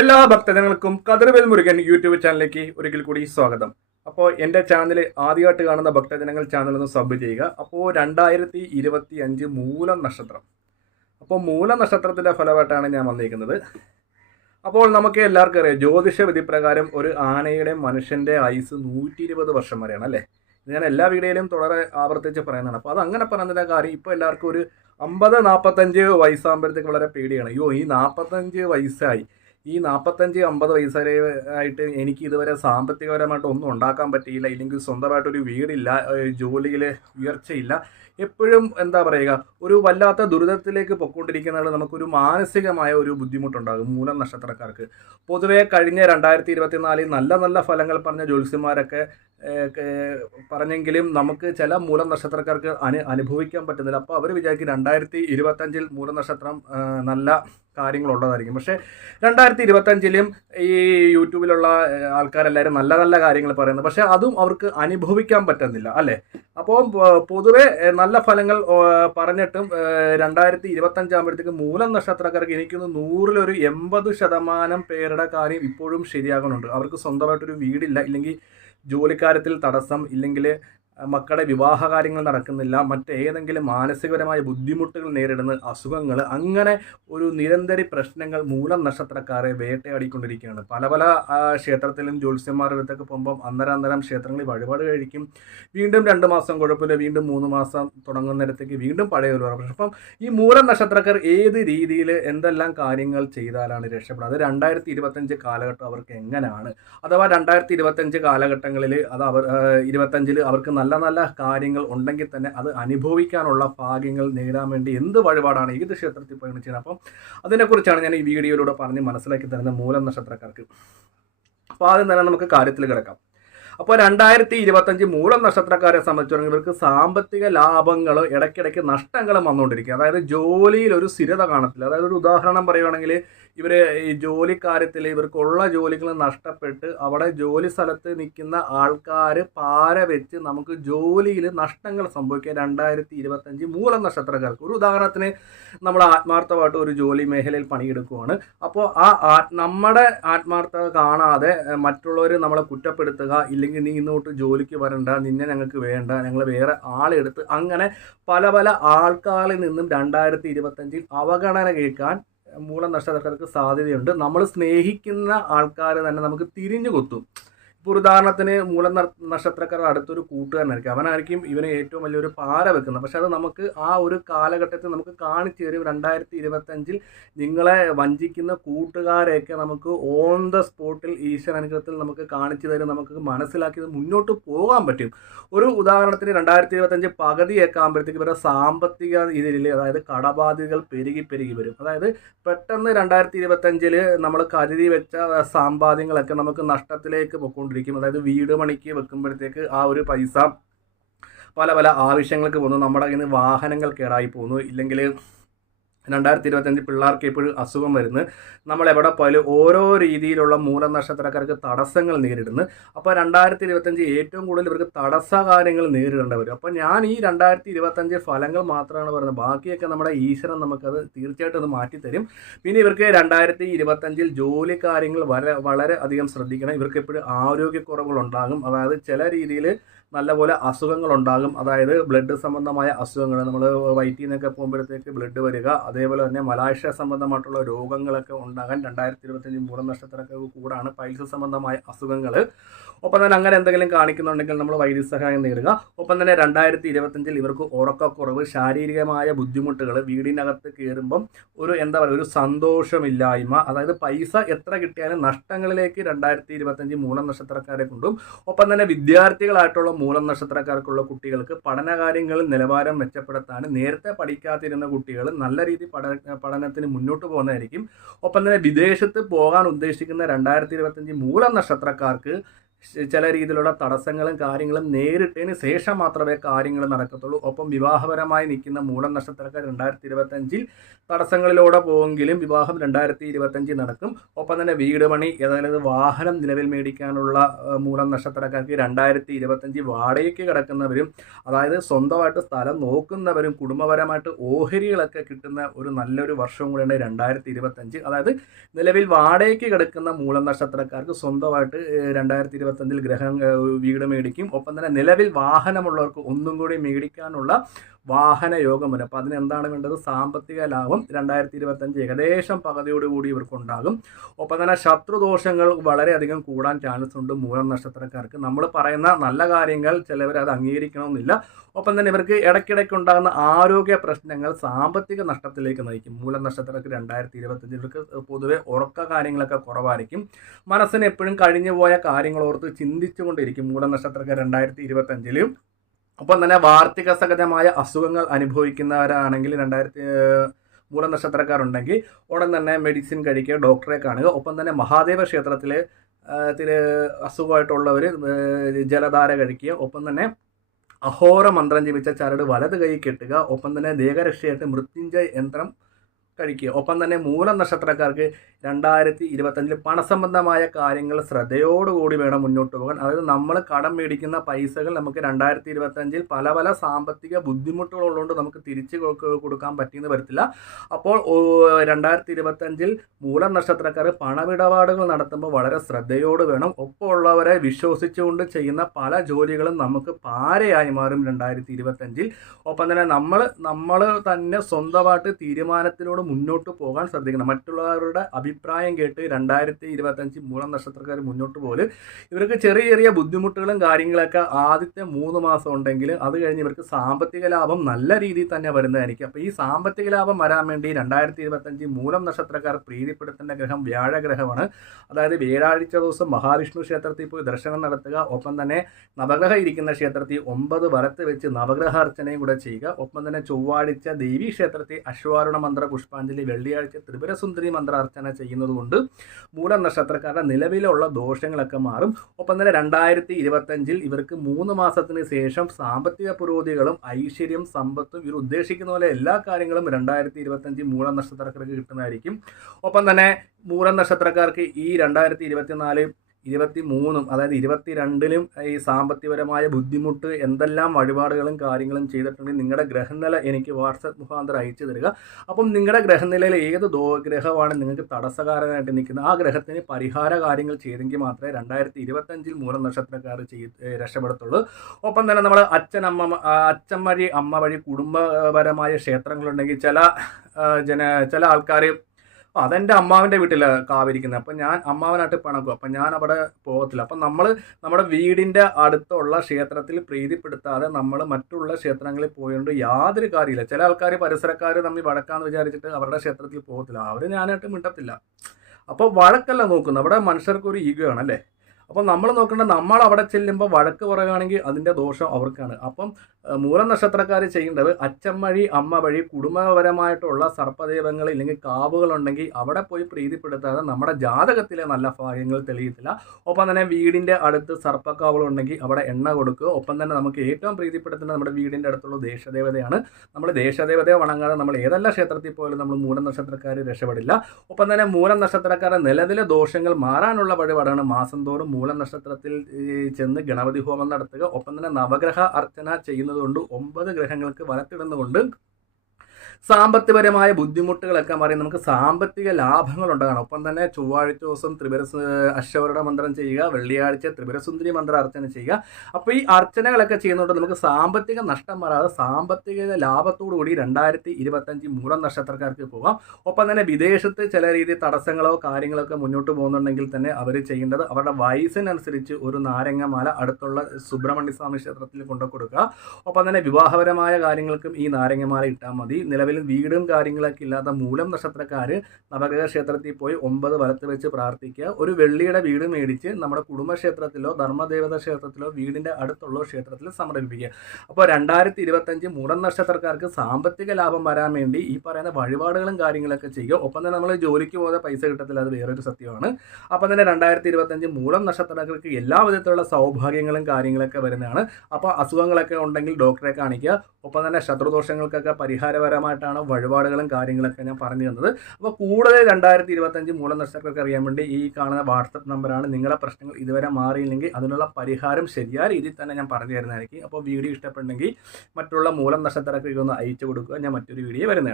എല്ലാ ഭക്തജനങ്ങൾക്കും കതിർവേൽ മുരുകൻ യൂട്യൂബ് ചാനലിലേക്ക് ഒരിക്കൽ കൂടി സ്വാഗതം. അപ്പോൾ എന്റെ ചാനൽ ആദ്യമായിട്ട് കാണുന്ന ഭക്തജനങ്ങൾ ചാനൽ ഒന്ന് സബ് ചെയ്യുക. അപ്പോൾ രണ്ടായിരത്തി ഇരുപത്തി അഞ്ച് മൂലം നക്ഷത്രം. അപ്പോൾ മൂലം നക്ഷത്രത്തിന്റെ ഫലമായിട്ടാണ് ഞാൻ വന്നിരിക്കുന്നത്. അപ്പോൾ നമുക്ക് എല്ലാവർക്കും അറിയാം ജ്യോതിഷ വിധി പ്രകാരം ഒരു ആനയുടെ മനുഷ്യന്റെ ആയുസ് നൂറ്റി ഇരുപത് വർഷം വരെയാണ് അല്ലേ? ഞാൻ എല്ലാ വീഡിയോയിലും തുടരെ ആവർത്തിച്ച് പറയുന്നതാണ്. അപ്പോൾ അത് അങ്ങനെ പറയുന്നതിന്റെ കാര്യം ഇപ്പോൾ എല്ലാവർക്കും ഒരു അമ്പത് നാൽപ്പത്തഞ്ച് വയസ്സാകുമ്പോഴത്തേക്ക് വളരെ പേടിയാണ്. അയ്യോ ഈ നാൽപ്പത്തഞ്ച് വയസ്സായി. ഈ നാൽപ്പത്തഞ്ച് അമ്പത് വയസ്സ് ആയിട്ട് എനിക്ക് ഇതുവരെ സാമ്പത്തികപരമായിട്ട് ഒന്നും ഉണ്ടാക്കാൻ പറ്റിയില്ല. ഇല്ലെങ്കിൽ സ്വന്തമായിട്ടൊരു വീടില്ല ജോലിയിൽ ഉയർച്ചയില്ല. എപ്പോഴും എന്താ പറയുക ഒരു വല്ലാത്ത ദുരിതത്തിലേക്ക് പൊക്കൊണ്ടിരിക്കുന്നത് നമുക്കൊരു മാനസികമായ ഒരു ബുദ്ധിമുട്ടുണ്ടാകും മൂലം നക്ഷത്രക്കാർക്ക്. പൊതുവെ കഴിഞ്ഞ രണ്ടായിരത്തി ഇരുപത്തിനാലിൽ നല്ല നല്ല ഫലങ്ങൾ പറഞ്ഞ ജ്യോത്സ്യന്മാരൊക്കെ പറഞ്ഞെങ്കിലും നമുക്ക് ചില മൂലം നക്ഷത്രക്കാർക്ക് അനു അനുഭവിക്കാൻ പറ്റുന്നില്ല. അപ്പോൾ അവർ വിചാരിക്കും രണ്ടായിരത്തി ഇരുപത്തഞ്ചിൽ മൂലം നക്ഷത്രം നല്ല കാര്യങ്ങളുള്ളതായിരിക്കും. പക്ഷേ രണ്ടായിരത്തി ഇരുപത്തഞ്ചിലും ഈ യൂട്യൂബിലുള്ള ആൾക്കാരെല്ലാവരും നല്ല നല്ല കാര്യങ്ങൾ പറയുന്നത് പക്ഷേ അതും അവർക്ക് അനുഭവിക്കാൻ പറ്റുന്നില്ല അല്ലേ? അപ്പോൾ പൊതുവെ നല്ല ഫലങ്ങൾ പറഞ്ഞിട്ടും രണ്ടായിരത്തി ഇരുപത്തഞ്ചാകുമ്പോഴത്തേക്ക് മൂലം നക്ഷത്രക്കാർക്ക് എനിക്കൊന്ന് നൂറിലൊരു എൺപത് ശതമാനം പേരുടെ കാര്യം ഇപ്പോഴും ശരിയാകുന്നുണ്ട്. അവർക്ക് സ്വന്തമായിട്ടൊരു വീടില്ല ഇല്ലെങ്കിൽ ജോലിക്കാര്യത്തിൽ തടസ്സം ഇല്ലെങ്കിൽ മക്കളുടെ വിവാഹ കാര്യങ്ങൾ നടക്കുന്നില്ല. മറ്റേതെങ്കിലും മാനസികപരമായ ബുദ്ധിമുട്ടുകൾ നേരിടുന്ന അസുഖങ്ങൾ അങ്ങനെ ഒരു നിരന്തര പ്രശ്നങ്ങൾ മൂലം നക്ഷത്രക്കാരെ വേട്ടയാടിക്കൊണ്ടിരിക്കുകയാണ്. പല പല ക്ഷേത്രത്തിലും ജ്യോത്സ്യന്മാരുടെ അടുത്തൊക്കെ പോകുമ്പം അന്നേരം അന്നേരം ക്ഷേത്രങ്ങളിൽ വഴിപാട് കഴിക്കും. വീണ്ടും രണ്ട് മാസം കുഴപ്പമില്ല. വീണ്ടും മൂന്ന് മാസം തുടങ്ങുന്നിടത്തേക്ക് വീണ്ടും പഴയ ഒരു പ്രശ്നം. അപ്പം ഈ മൂലം നക്ഷത്രക്കാർ ഏത് രീതിയിൽ എന്തെല്ലാം കാര്യങ്ങൾ ചെയ്താലാണ് രക്ഷപ്പെടുന്നത് അത് രണ്ടായിരത്തി ഇരുപത്തഞ്ച് കാലഘട്ടം അവർക്ക് എങ്ങനെയാണ്? അഥവാ രണ്ടായിരത്തി ഇരുപത്തഞ്ച് കാലഘട്ടങ്ങളിൽ അത് അവർ ഇരുപത്തഞ്ചിൽ അവർക്ക് നല്ല നല്ല നല്ല കാര്യങ്ങൾ ഉണ്ടെങ്കിൽ തന്നെ അത് അനുഭവിക്കാനുള്ള ഭാഗ്യങ്ങൾ നേടാൻ വേണ്ടി എന്ത് വഴിപാടാണ് ഏത് ക്ഷേത്രത്തിൽ പോയി ചെയ്യുന്നത് അപ്പം അതിനെക്കുറിച്ചാണ് ഞാൻ ഈ വീഡിയോയിലൂടെ പറഞ്ഞ് മനസ്സിലാക്കി തരുന്ന മൂലം നക്ഷത്രക്കാർക്ക്. അപ്പോൾ ആദ്യം തന്നെ നമുക്ക് കാര്യത്തിൽ കിടക്കാം. അപ്പോൾ രണ്ടായിരത്തി ഇരുപത്തഞ്ച് മൂലം നക്ഷത്രക്കാരെ സംബന്ധിച്ചിടത്തോളം ഇവർക്ക് സാമ്പത്തിക ലാഭങ്ങൾ ഇടയ്ക്കിടയ്ക്ക് നഷ്ടങ്ങളും വന്നുകൊണ്ടിരിക്കുക അതായത് ജോലിയിൽ ഒരു സ്ഥിരത കാണത്തില്ല. അതായത് ഒരു ഉദാഹരണം പറയുവാണെങ്കിൽ ഇവർ ഈ ജോലിക്കാര്യത്തിൽ ഇവർക്കുള്ള ജോലികൾ നഷ്ടപ്പെട്ട് അവിടെ ജോലി സ്ഥലത്ത് നിൽക്കുന്ന ആൾക്കാർ പാര വെച്ച് നമുക്ക് ജോലിയിൽ നഷ്ടങ്ങൾ സംഭവിക്കുക രണ്ടായിരത്തി ഇരുപത്തഞ്ച് മൂലം നക്ഷത്രക്കാർക്ക്. ഒരു ഉദാഹരണത്തിന് നമ്മൾ ആത്മാർത്ഥമായിട്ട് ഒരു ജോലി മേഖലയിൽ പണിയെടുക്കുവാണ്. അപ്പോൾ ആ നമ്മുടെ ആത്മാർത്ഥത കാണാതെ മറ്റുള്ളവർ നമ്മളെ കുറ്റപ്പെടുത്തുക ഇല്ലെങ്കിൽ നീ ഇന്നോട്ട് ജോലിക്ക് വരണ്ട നിന്നെ ഞങ്ങൾക്ക് വേണ്ട ഞങ്ങൾ വേറെ ആളെടുത്ത് അങ്ങനെ പല പല ആൾക്കാരിൽ നിന്നും രണ്ടായിരത്തി ഇരുപത്തഞ്ചിൽ അവഗണന കേൾക്കാൻ മൂലം നക്ഷത്രക്കാർക്ക് സാധ്യതയുണ്ട്. നമ്മൾ സ്നേഹിക്കുന്ന ആൾക്കാർ തന്നെ നമുക്ക് തിരിഞ്ഞു കൊത്തും ഇപ്പോൾ ഉദാഹരണത്തിന് മൂല നക്ഷത്രക്കാരുടെ അടുത്തൊരു കൂട്ടുകാരനായിരിക്കും. അവനായിരിക്കും ഇവനെ ഏറ്റവും വലിയൊരു പാര വെക്കുന്നത്. പക്ഷെ അത് നമുക്ക് ആ ഒരു കാലഘട്ടത്തിൽ നമുക്ക് കാണിച്ചു തരും. രണ്ടായിരത്തി ഇരുപത്തഞ്ചിൽ നിങ്ങളെ വഞ്ചിക്കുന്ന കൂട്ടുകാരെയൊക്കെ നമുക്ക് ഓൺ ദ സ്പോട്ടിൽ ഈശ്വര അനുഗ്രഹത്തിൽ നമുക്ക് കാണിച്ചു തരും. നമുക്ക് മനസ്സിലാക്കി മുന്നോട്ട് പോകാൻ പറ്റും. ഒരു ഉദാഹരണത്തിന് രണ്ടായിരത്തി ഇരുപത്തഞ്ച് പകുതിയൊക്കെ ആകുമ്പോഴത്തേക്ക് ഇവരുടെ സാമ്പത്തിക ഇതിൽ അതായത് കടബാധ്യതകൾ പെരുകി പെരുകി വരും. അതായത് പെട്ടെന്ന് രണ്ടായിരത്തി ഇരുപത്തഞ്ചിൽ നമ്മൾ കരുതി വെച്ച സമ്പാദ്യങ്ങളൊക്കെ നമുക്ക് നഷ്ടത്തിലേക്ക് പൊയ്ക്കൊണ്ടിരിക്കും അതായത് വീട് പണിക്ക് വെക്കുമ്പോഴത്തേക്ക് ആ ഒരു പൈസ പല പല ആവശ്യങ്ങൾക്ക് പോകുന്നു. നമ്മുടെ കയ്യിൽ നിന്ന് വാഹനങ്ങൾ കേടായി പോകുന്നു. ഇല്ലെങ്കിൽ രണ്ടായിരത്തി ഇരുപത്തഞ്ച് പിള്ളേർക്ക് ഇപ്പോഴും അസുഖം വരുന്നു. നമ്മൾ എവിടെ പോയാലും ഓരോ രീതിയിലുള്ള മൂലനക്ഷത്രക്കാർക്ക് തടസ്സങ്ങൾ നേരിടുന്നു. അപ്പോൾ രണ്ടായിരത്തി ഇരുപത്തഞ്ച് ഏറ്റവും കൂടുതൽ ഇവർക്ക് തടസ്സ കാര്യങ്ങൾ നേരിടേണ്ടി വരും. അപ്പോൾ ഞാൻ ഈ രണ്ടായിരത്തി ഇരുപത്തഞ്ച് ഫലങ്ങൾ മാത്രമാണ് പറയുന്നത്. ബാക്കിയൊക്കെ നമ്മുടെ ഈശ്വരൻ നമുക്കത് തീർച്ചയായിട്ടും അത് മാറ്റിത്തരും. പിന്നെ ഇവർക്ക് രണ്ടായിരത്തി ഇരുപത്തഞ്ചിൽ ജോലി കാര്യങ്ങൾ വളരെ വളരെ അധികം ശ്രദ്ധിക്കണം. ഇവർക്ക് എപ്പോഴും ആരോഗ്യക്കുറവുകൾ ഉണ്ടാകും അതായത് ചില രീതിയിൽ നല്ലപോലെ അസുഖങ്ങൾ ഉണ്ടാകും അതായത് ബ്ലഡ് സംബന്ധമായ അസുഖങ്ങൾ നമ്മൾ വയറ്റിൽ നിന്നൊക്കെ പോകുമ്പോഴത്തേക്ക് ബ്ലഡ് വരിക അതേപോലെ തന്നെ മലാശയ സംബന്ധമായിട്ടുള്ള രോഗങ്ങളൊക്കെ ഉണ്ടാകാൻ രണ്ടായിരത്തി ഇരുപത്തഞ്ച് മൂലം നക്ഷത്രമൊക്കെ കൂടാണ്. പൈൽസ് സംബന്ധമായ അസുഖങ്ങൾ ഒപ്പം തന്നെ അങ്ങനെ എന്തെങ്കിലും കാണിക്കുന്നുണ്ടെങ്കിൽ നമ്മൾ വൈദ്യസഹായം നേടുക. ഒപ്പം തന്നെ രണ്ടായിരത്തി ഇരുപത്തഞ്ചിൽ ഇവർക്ക് ഉറക്കക്കുറവ് ശാരീരികമായ ബുദ്ധിമുട്ടുകൾ വീടിനകത്ത് കയറുമ്പം ഒരു എന്താ പറയുക ഒരു സന്തോഷമില്ലായ്മ അതായത് പൈസ എത്ര കിട്ടിയാലും നഷ്ടങ്ങളിലേക്ക് രണ്ടായിരത്തി ഇരുപത്തഞ്ച് മൂലം നക്ഷത്രക്കാരെ കൊണ്ടും ഒപ്പം തന്നെ വിദ്യാർത്ഥികളായിട്ടുള്ള മൂലം നക്ഷത്രക്കാർക്കുള്ള കുട്ടികൾക്ക് പഠനകാര്യങ്ങളിൽ നിലവാരം മെച്ചപ്പെടുത്താൻ നേരത്തെ പഠിക്കാതിരുന്ന കുട്ടികൾ നല്ല രീതിയിൽ പഠന പഠനത്തിന് മുന്നോട്ട് പോകുന്നതായിരിക്കും. ഒപ്പം തന്നെ വിദേശത്ത് പോകാൻ ഉദ്ദേശിക്കുന്ന രണ്ടായിരത്തി ഇരുപത്തഞ്ച് മൂലം നക്ഷത്രക്കാർക്ക് ചില രീതിയിലുള്ള തടസ്സങ്ങളും കാര്യങ്ങളും നേരിട്ടതിന് ശേഷം മാത്രമേ കാര്യങ്ങൾ നടക്കത്തുള്ളൂ. ഒപ്പം വിവാഹപരമായി നിൽക്കുന്ന മൂലം നക്ഷത്രക്കാർ രണ്ടായിരത്തി ഇരുപത്തഞ്ചിൽ തടസ്സങ്ങളിലൂടെ പോവെങ്കിലും വിവാഹം രണ്ടായിരത്തി ഇരുപത്തഞ്ചിൽ നടക്കും. ഒപ്പം തന്നെ വീട് പണി അതായത് വാഹനം നിലവിൽ മേടിക്കാനുള്ള മൂലം നക്ഷത്രക്കാർക്ക് രണ്ടായിരത്തി ഇരുപത്തഞ്ച് വാടകയ്ക്ക് കിടക്കുന്നവരും അതായത് സ്വന്തമായിട്ട് സ്ഥലം നോക്കുന്നവരും കുടുംബപരമായിട്ട് ഓഹരികളൊക്കെ കിട്ടുന്ന ഒരു നല്ലൊരു വർഷവും കൂടെയാണ് രണ്ടായിരത്തി ഇരുപത്തഞ്ച് അതായത് നിലവിൽ വാടകയ്ക്ക് കിടക്കുന്ന മൂലം നക്ഷത്രക്കാർക്ക് സ്വന്തമായിട്ട് രണ്ടായിരത്തി ഇരുപത്തഞ്ചിൽ ഗ്രഹം വീട് മേടിക്കും. ഒപ്പം തന്നെ നിലവിൽ വാഹനമുള്ളവർക്ക് ഒന്നും കൂടി മേടിക്കാനുള്ള വാഹന യോഗം വരും അപ്പോൾ അതിന് എന്താണ് വേണ്ടത്? സാമ്പത്തിക ലാഭം രണ്ടായിരത്തി ഇരുപത്തഞ്ച് ഏകദേശം പകുതിയോടുകൂടി ഇവർക്കുണ്ടാകും. ഒപ്പം തന്നെ ശത്രുദോഷങ്ങൾ വളരെയധികം കൂടാൻ ചാൻസ് ഉണ്ട് മൂലം നക്ഷത്രക്കാർക്ക്. നമ്മൾ പറയുന്ന നല്ല കാര്യങ്ങൾ ചിലവർ അത് അംഗീകരിക്കണമെന്നില്ല. ഒപ്പം തന്നെ ഇവർക്ക് ഇടയ്ക്കിടയ്ക്ക് ഉണ്ടാകുന്ന ആരോഗ്യ പ്രശ്നങ്ങൾ സാമ്പത്തിക നഷ്ടത്തിലേക്ക് നയിക്കും. മൂലം നക്ഷത്രക്ക് രണ്ടായിരത്തി ഇരുപത്തഞ്ച് ഇവർക്ക് പൊതുവെ ഉറക്ക കാര്യങ്ങളൊക്കെ കുറവായിരിക്കും. മനസ്സിന് എപ്പോഴും കഴിഞ്ഞു പോയ കാര്യങ്ങൾ ഓർത്ത് ചിന്തിച്ചുകൊണ്ടിരിക്കും. മൂലം നക്ഷത്രക്ക് രണ്ടായിരത്തി ഇരുപത്തഞ്ചിലും ഒപ്പം തന്നെ വാർത്തിക സഹജമായ അസുഖങ്ങൾ അനുഭവിക്കുന്നവരാണെങ്കിൽ രണ്ടായിരത്തി മൂലം നക്ഷത്രക്കാരുണ്ടെങ്കിൽ ഉടൻ തന്നെ മെഡിസിൻ കഴിക്കുക ഡോക്ടറെ കാണുക. ഒപ്പം തന്നെ മഹാദേവ ക്ഷേത്രത്തിലെ തിര് അസുഖമായിട്ടുള്ളവർ ജലധാര കഴിക്കുക. ഒപ്പം തന്നെ അഹോര മന്ത്രം ജപിച്ച ചരട് വലത് കൈ കെട്ടുക. ഒപ്പം തന്നെ ദേഹരക്ഷയായിട്ട് മൃത്യുഞ്ജയ യന്ത്രം കഴിക്കുക. ഒപ്പം തന്നെ മൂലം നക്ഷത്രക്കാർക്ക് രണ്ടായിരത്തി ഇരുപത്തഞ്ചിൽ പണസംബന്ധമായ കാര്യങ്ങൾ ശ്രദ്ധയോടുകൂടി വേണം മുന്നോട്ട് പോകാൻ. അതായത് നമ്മൾ കടം മേടിക്കുന്ന പൈസകൾ നമുക്ക് രണ്ടായിരത്തി ഇരുപത്തഞ്ചിൽ പല പല സാമ്പത്തിക ബുദ്ധിമുട്ടുകളുള്ളതുകൊണ്ട് നമുക്ക് തിരിച്ചു കൊടുക്കാൻ പറ്റിയെന്ന് വരത്തില്ല. അപ്പോൾ രണ്ടായിരത്തി ഇരുപത്തഞ്ചിൽ മൂലം നക്ഷത്രക്കാർ പണമിടപാടുകൾ നടത്തുമ്പോൾ വളരെ ശ്രദ്ധയോട് വേണം. ഒപ്പമുള്ളവരെ വിശ്വസിച്ചുകൊണ്ട് ചെയ്യുന്ന പല ജോലികളും നമുക്ക് പാരയായി മാറും രണ്ടായിരത്തി ഇരുപത്തഞ്ചിൽ. ഒപ്പം തന്നെ നമ്മൾ നമ്മൾ തന്നെ സ്വന്തമായിട്ട് തീരുമാനത്തിലൂടെ മുന്നോട്ട് പോകാൻ ശ്രദ്ധിക്കണം. മറ്റുള്ളവരുടെ അഭിപ്രായം കേട്ട് രണ്ടായിരത്തി ഇരുപത്തഞ്ച് മൂലം നക്ഷത്രക്കാർ മുന്നോട്ട് പോലും. ഇവർക്ക് ചെറിയ ചെറിയ ബുദ്ധിമുട്ടുകളും കാര്യങ്ങളൊക്കെ ആദ്യത്തെ മൂന്ന് മാസം ഉണ്ടെങ്കിൽ അത് കഴിഞ്ഞ് ഇവർക്ക് സാമ്പത്തിക ലാഭം നല്ല രീതിയിൽ തന്നെ വരുന്നതായിരിക്കും. അപ്പോൾ ഈ സാമ്പത്തിക ലാഭം വരാൻ വേണ്ടി രണ്ടായിരത്തി ഇരുപത്തഞ്ച് മൂലം നക്ഷത്രക്കാർ പ്രീതിപ്പെടുത്തേണ്ട ഗ്രഹം വ്യാഴഗ്രഹമാണ്. അതായത് വ്യാഴാഴ്ച ദിവസം മഹാവിഷ്ണു ക്ഷേത്രത്തിൽ പോയി ദർശനം നടത്തുക. ഒപ്പം തന്നെ നവഗ്രഹം ഇരിക്കുന്ന ക്ഷേത്രത്തിൽ ഒമ്പത് വരത്ത് വെച്ച് നവഗ്രഹ അർച്ചനയും കൂടെ ചെയ്യുക. ഒപ്പം തന്നെ ചൊവ്വാഴ്ച ദേവീ ക്ഷേത്രത്തിൽ അശ്വാരുണ മന്ത്ര പുഷ്പാഞ്ജലി വെള്ളിയാഴ്ച ത്രിപുരസുന്ദരി മന്ത്രാർച്ചന ചെയ്യുന്നതുകൊണ്ട് ചെയ്യുന്നത് കൊണ്ട് മൂലം നക്ഷത്രക്കാരുടെ നിലവിലുള്ള ദോഷങ്ങളൊക്കെ മാറും. ഒപ്പം തന്നെ രണ്ടായിരത്തി ഇരുപത്തഞ്ചിൽ ഇവർക്ക് മൂന്ന് മാസത്തിന് ശേഷം സാമ്പത്തിക പുരോഗതികളും ഐശ്വര്യം സമ്പത്തും ഇവർ ഉദ്ദേശിക്കുന്ന പോലെ എല്ലാ കാര്യങ്ങളും രണ്ടായിരത്തി ഇരുപത്തഞ്ച് മൂലം നക്ഷത്രക്കാർക്ക് കിട്ടുന്നതായിരിക്കും. ഒപ്പം തന്നെ മൂലം നക്ഷത്രക്കാർക്ക് ഈ രണ്ടായിരത്തി ഇരുപത്തിനാല് ഇരുപത്തി മൂന്നും അതായത് ഇരുപത്തിരണ്ടിലും ഈ സാമ്പത്തികപരമായ ബുദ്ധിമുട്ട് എന്തെല്ലാം വഴിപാടുകളും കാര്യങ്ങളും ചെയ്തിട്ടുണ്ടെങ്കിൽ നിങ്ങളുടെ ഗ്രഹനില എനിക്ക് വാട്സപ്പ് മുഖാന്തരം അയച്ചു തരിക. അപ്പം നിങ്ങളുടെ ഗ്രഹനിലയിൽ ഏത് ഗ്രഹമാണ് നിങ്ങൾക്ക് തടസ്സകാരനായിട്ട് നിൽക്കുന്നത്? ആ ഗ്രഹത്തിന് പരിഹാര കാര്യങ്ങൾ ചെയ്തെങ്കിൽ മാത്രമേ രണ്ടായിരത്തി ഇരുപത്തഞ്ചിൽ മൂലം നക്ഷത്രക്കാർ ചെയ് രക്ഷപ്പെടുത്തുള്ളൂ. ഒപ്പം തന്നെ നമ്മൾ അച്ഛൻ അമ്മ അച്ഛൻ വഴി അമ്മ വഴി കുടുംബപരമായ ക്ഷേത്രങ്ങളുണ്ടെങ്കിൽ ചില ജന ചില ആൾക്കാർ അതെന്റെ അമ്മാവിന്റെ വീട്ടിലാണ് കാവിരിക്കുന്നത് അപ്പം ഞാൻ അമ്മാവനായിട്ട് പണക്കും. അപ്പം ഞാൻ അവിടെ പോകത്തില്ല. അപ്പം നമ്മൾ നമ്മുടെ വീടിന്റെ അടുത്തുള്ള ക്ഷേത്രത്തിൽ പ്രീതിപ്പെടുത്താതെ നമ്മൾ മറ്റുള്ള ക്ഷേത്രങ്ങളിൽ പോയതുകൊണ്ട് യാതൊരു കാര്യമില്ല. ചില ആൾക്കാർ പരിസരക്കാർ തമ്മിൽ വഴക്കാന്ന് വിചാരിച്ചിട്ട് അവരുടെ ക്ഷേത്രത്തിൽ പോകത്തില്ല. അവർ ഞാനായിട്ട് മിണ്ടത്തില്ല. അപ്പോൾ വഴക്കല്ല നോക്കുന്നത്. അവിടെ മനുഷ്യർക്ക് ഒരു ഈഗോ ആണ് അല്ലേ അപ്പം നമ്മൾ നോക്കേണ്ടത് നമ്മൾ അവിടെ ചെല്ലുമ്പോൾ വഴക്ക് പറയുകയാണെങ്കിൽ അതിന്റെ ദോഷം അവർക്കാണ്. അപ്പം മൂലനക്ഷത്രക്കാർ മൂലം നക്ഷത്രക്കാർ ചെയ്യേണ്ടത് അച്ഛൻ വഴി അമ്മ വഴി കുടുംബപരമായിട്ടുള്ള സർപ്പദൈവങ്ങൾ ഇല്ലെങ്കിൽ കാവുകളുണ്ടെങ്കിൽ അവിടെ പോയി പ്രീതിപ്പെടുത്താതെ നമ്മുടെ ജാതകത്തിലെ നല്ല ഭാഗ്യങ്ങൾ തെളിയത്തില്ല ഒപ്പം തന്നെ വീടിന്റെ അടുത്ത് സർപ്പക്കാവുകളുണ്ടെങ്കിൽ അവിടെ എണ്ണ കൊടുക്കുക. ഒപ്പം തന്നെ നമുക്ക് ഏറ്റവും പ്രീതിപ്പെടുത്തുന്നത് നമ്മുടെ വീടിന്റെ അടുത്തുള്ള ദേശദേവതയാണ്. നമ്മൾ ദേശദേവതയെ വണങ്ങാതെ നമ്മൾ ഏതെല്ലാം ക്ഷേത്രത്തിൽ പോയാലും നമ്മൾ മൂലനക്ഷത്രക്കാർ രക്ഷപ്പെടില്ല. ഒപ്പം തന്നെ മൂലം നക്ഷത്രക്കാരെ നിലവിലെ ദോഷങ്ങൾ മാറാനുള്ള വഴിപാടാണ് മാസം തോറും മൂലം നക്ഷത്രത്തിൽ ചെന്ന് ഗണപതി ഹോമം നടത്തുക. ഒപ്പം തന്നെ നവഗ്രഹ അർച്ചന ചെയ്യുന്നതുകൊണ്ട് ഒമ്പത് ഗ്രഹങ്ങൾക്ക് വലത്തിടുന്നതുകൊണ്ട് സാമ്പത്തികപരമായ ബുദ്ധിമുട്ടുകളൊക്കെ മാറി നമുക്ക് സാമ്പത്തിക ലാഭങ്ങൾ ഉണ്ടാകണം ഒപ്പം തന്നെ ചൊവ്വാഴ്ച ദിവസം ത്രിപുര അശ്വരുടെ മന്ത്രം ചെയ്യുക വെള്ളിയാഴ്ച ത്രിപുരസുന്ദരി മന്ത്രം അർച്ചന ചെയ്യുക. അപ്പോൾ ഈ അർച്ചനകളൊക്കെ ചെയ്യുന്നതുകൊണ്ട് നമുക്ക് സാമ്പത്തിക നഷ്ടം മാറാതെ സാമ്പത്തിക ലാഭത്തോടു കൂടി രണ്ടായിരത്തി ഇരുപത്തഞ്ച് മൂലം നക്ഷത്രക്കാർക്ക് പോകാം. ഒപ്പം തന്നെ വിദേശത്ത് ചില രീതിയിൽ തടസ്സങ്ങളോ കാര്യങ്ങളോ ഒക്കെ മുന്നോട്ട് പോകുന്നുണ്ടെങ്കിൽ തന്നെ അവർ ചെയ്യേണ്ടത് അവരുടെ വയസ്സിനനുസരിച്ച് ഒരു നാരങ്ങമാല അടുത്തുള്ള സുബ്രഹ്മണ്യ സ്വാമി ക്ഷേത്രത്തിൽ കൊണ്ടു കൊടുക്കുക ഒപ്പം തന്നെ വിവാഹപരമായ കാര്യങ്ങൾക്കും ഈ നാരങ്ങമാല ഇട്ടാൽ മതി. നിലവിൽ നിലവിൽ വീടും കാര്യങ്ങളൊക്കെ ഇല്ലാത്ത മൂലം നക്ഷത്രക്കാർ നവഗ്രഹ ക്ഷേത്രത്തിൽ പോയി ഒമ്പത് വലത്ത് വെച്ച് പ്രാർത്ഥിക്കുക. ഒരു വെള്ളിയുടെ വീട് മേടിച്ച് നമ്മുടെ കുടുംബക്ഷേത്രത്തിലോ ധർമ്മദേവത ക്ഷേത്രത്തിലോ വീടിന്റെ അടുത്തുള്ള ക്ഷേത്രത്തിൽ സമർപ്പിക്കുക. അപ്പോൾ രണ്ടായിരത്തി ഇരുപത്തഞ്ച് മൂലം നക്ഷത്രക്കാർക്ക് സാമ്പത്തിക ലാഭം വരാൻ വേണ്ടി ഈ പറയുന്ന വഴിപാടുകളും കാര്യങ്ങളൊക്കെ ചെയ്യുക. ഒപ്പം തന്നെ നമ്മൾ ജോലിക്ക് പോകുന്ന പൈസ കിട്ടത്തില്ല അത് വേറൊരു സത്യമാണ്. അപ്പം തന്നെ രണ്ടായിരത്തി ഇരുപത്തഞ്ച് മൂലം നക്ഷത്രക്കാർക്ക് എല്ലാ വിധത്തിലുള്ള സൗഭാഗ്യങ്ങളും കാര്യങ്ങളൊക്കെ വരുന്നതാണ്. അപ്പോൾ അസുഖങ്ങളൊക്കെ ഉണ്ടെങ്കിൽ ഡോക്ടറെ കാണിക്കുക. ഒപ്പം തന്നെ ശത്രുദോഷങ്ങൾക്കൊക്കെ പരിഹാരപരമായിട്ടാണ് വഴിപാടുകളും കാര്യങ്ങളൊക്കെ ഞാൻ പറഞ്ഞു തന്നത്. അപ്പോൾ കൂടുതൽ രണ്ടായിരത്തി ഇരുപത്തഞ്ച് മൂലം നക്ഷത്രക്കാർക്ക് അറിയാൻ വേണ്ടി ഈ കാണുന്ന വാട്സപ്പ് നമ്പറാണ് നിങ്ങളുടെ പ്രശ്നങ്ങൾ ഇതുവരെ മാറിയില്ലെങ്കിൽ അതിനുള്ള പരിഹാരം ശരിയായ രീതിയിൽ തന്നെ ഞാൻ പറഞ്ഞു തരുന്നതായിരിക്കും. അപ്പോൾ വീഡിയോ ഇഷ്ടപ്പെട്ടെങ്കിൽ മറ്റുള്ള മൂലം നക്ഷത്രക്കാർക്ക് ഒന്ന് അയച്ചു കൊടുക്കുക. ഞാൻ മറ്റൊരു വീഡിയോ വരുന്നതാണ്